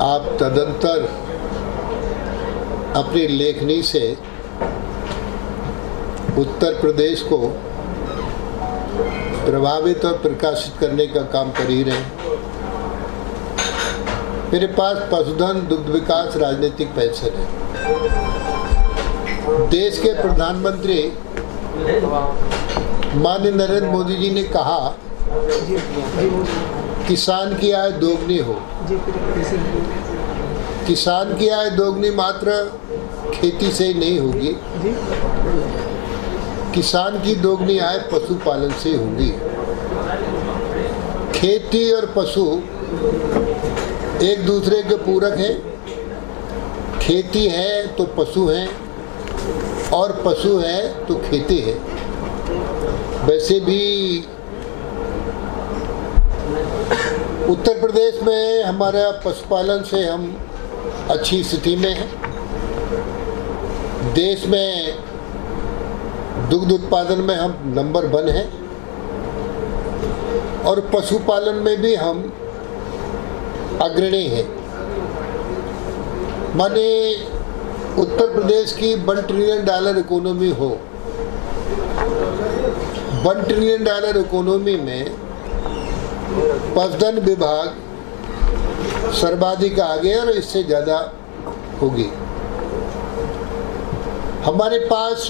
आप तदंतर अपनी लेखनी से उत्तर प्रदेश को प्रभावित और प्रकाशित करने का काम कर ही रहे हैं। मेरे पास पशुधन दुग्ध विकास राजनीतिक पेंशन है। देश के प्रधानमंत्री माननीय नरेंद्र मोदी जी ने कहा किसान की आय दोगुनी हो। किसान की आय दोगुनी मात्र खेती से ही नहीं होगी, किसान की दोगुनी आय पशुपालन से होगी। खेती और पशु एक दूसरे के पूरक हैं। खेती है तो पशु हैं और पशु है तो खेती है। वैसे भी उत्तर प्रदेश में हमारा पशुपालन से हम अच्छी स्थिति में हैं। देश में दुग्ध उत्पादन में हम नंबर 1 हैं और पशुपालन में भी हम अग्रणी हैं। माने उत्तर प्रदेश की $1 ट्रिलियन इकोनॉमी हो। $1 ट्रिलियन इकोनॉमी में पशुधन विभाग सर्वाधिक आगे और इससे ज़्यादा होगी। हमारे पास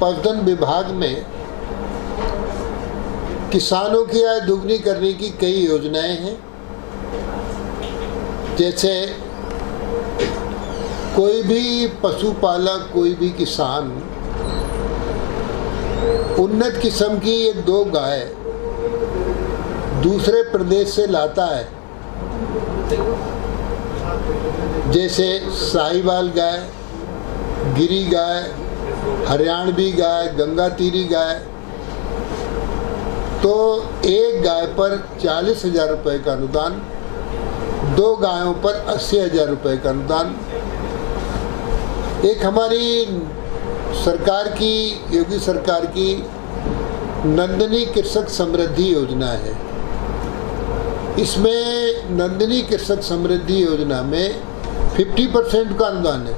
पशुधन विभाग में किसानों की आय दुगनी करने की कई योजनाएं हैं। जैसे कोई भी पशुपालक, कोई भी किसान उन्नत किस्म की 1-2 गाय दूसरे प्रदेश से लाता है, जैसे साहिवाल गाय, गिरी गाय, हरियाणवी गाय, गंगा तीरी गाय, तो एक गाय पर 40,000 रुपये का अनुदान, 2 गायों पर 80,000 रुपये का अनुदान। एक हमारी सरकार की, योगी सरकार की नंदिनी कृषक समृद्धि योजना है। इसमें नंदिनी कृषक समृद्धि योजना में 50% का अनुदान है।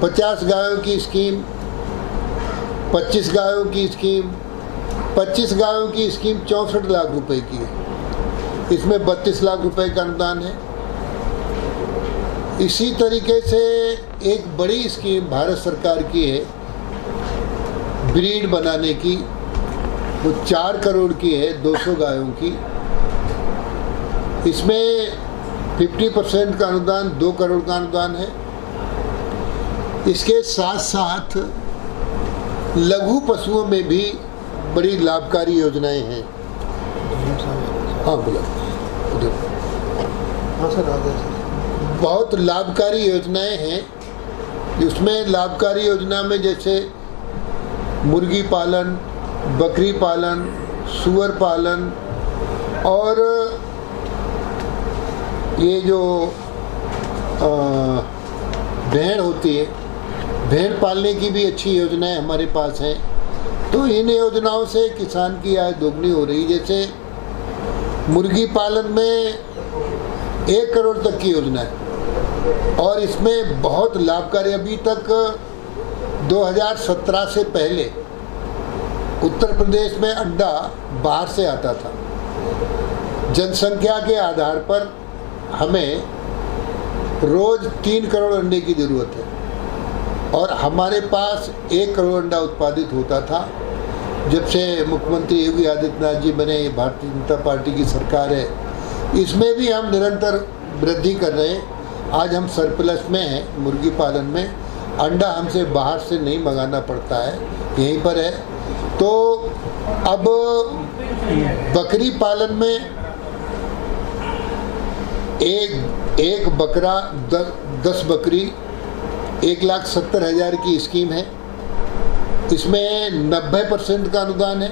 50 गायों की स्कीम, 25 गायों की स्कीम, 25 गायों की स्कीम 64 लाख रुपए की है। इसमें 32 लाख रुपए का अनुदान है। इसी तरीके से एक बड़ी स्कीम भारत सरकार की है ब्रीड बनाने की, वो 4 करोड़ की है, 200 गायों की। इसमें 50% का अनुदान 2 करोड़ का अनुदान है। इसके साथ साथ लघु पशुओं में भी बड़ी लाभकारी योजनाएं हैं। हाँ बोला, बहुत लाभकारी योजनाएं हैं। उसमें लाभकारी योजना में जैसे मुर्गी पालन, बकरी पालन, सुअर पालन और ये जो भेड़ होती है, भेड़ पालने की भी अच्छी योजनाएं हमारे पास हैं। तो इन योजनाओं से किसान की आय दोगुनी हो रही। जैसे मुर्गी पालन में 1 करोड़ तक की योजना है और इसमें बहुत लाभकारी। अभी तक 2017 से पहले उत्तर प्रदेश में अंडा बाहर से आता था। जनसंख्या के आधार पर हमें रोज 3 करोड़ अंडे की ज़रूरत है और हमारे पास 1 करोड़ अंडा उत्पादित होता था। जब से मुख्यमंत्री योगी आदित्यनाथ जी बने, भारतीय जनता पार्टी की सरकार है, इसमें भी हम निरंतर वृद्धि कर रहे हैं। आज हम सरप्लस में हैं मुर्गी पालन में। अंडा हमसे बाहर से नहीं मंगाना पड़ता है, यहीं पर है। तो अब बकरी पालन में एक बकरा 10 बकरी 1,70,000 की स्कीम है। इसमें 90% का अनुदान है।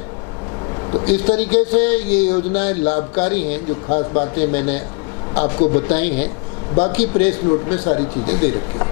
तो इस तरीके से ये योजनाएं लाभकारी हैं। जो खास बातें मैंने आपको बताई हैं, बाकी प्रेस नोट में सारी चीज़ें दे रखी हैं।